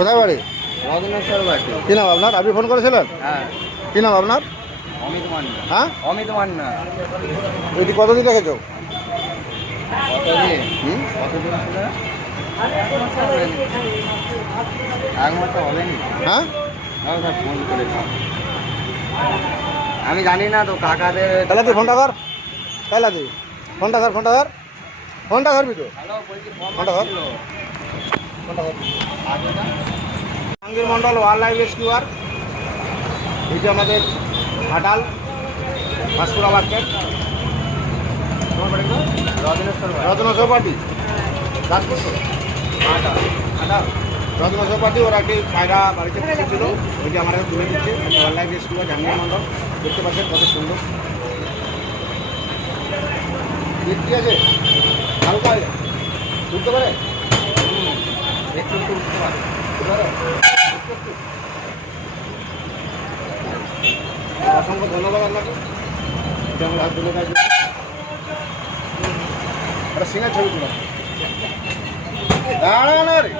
কোথায় বাড়ি? কি নাম আপনার? আপনি ফোন করেছিলেন? হ্যাঁ। কি নাম আপনার? অমিত মান্না। হ্যাঁ? অমিত মান্না। এটি কতদিন রেখেছো? হ্যাঁ? করে আমি জানি না তো কাকাদের তাহলে তুই ফোনটা কর তাহলে তুই। ফোনটা ধর ফোনটা ধর। ফোনটা ধরবি তো? ফোনটা ধর। Jahangir Mondal wildlife rescuer. এইটা আমাদের ঘাটাল পাঁশকুড়া মার্কেট রত্ন চৌপাটি রত্ন চৌপাটি ওরা একটি পায়রা বাড়িতে পুষেছিল ওইটা আমরা তুলে দিচ্ছে। Wildlife rescuer Jahangir Mondal. দেখতে পাচ্ছেন কত সুন্দর। দেখতে আছে? হালকা। তুলতে পারে একটু একটু উঠতে পারে তুলতে পারে? অসংখ্য ধন্যবাদ আপনাকে। এটা আমরা হাত তুলে কাজ একটা সিঙ্গার ছবি তুলা। রে।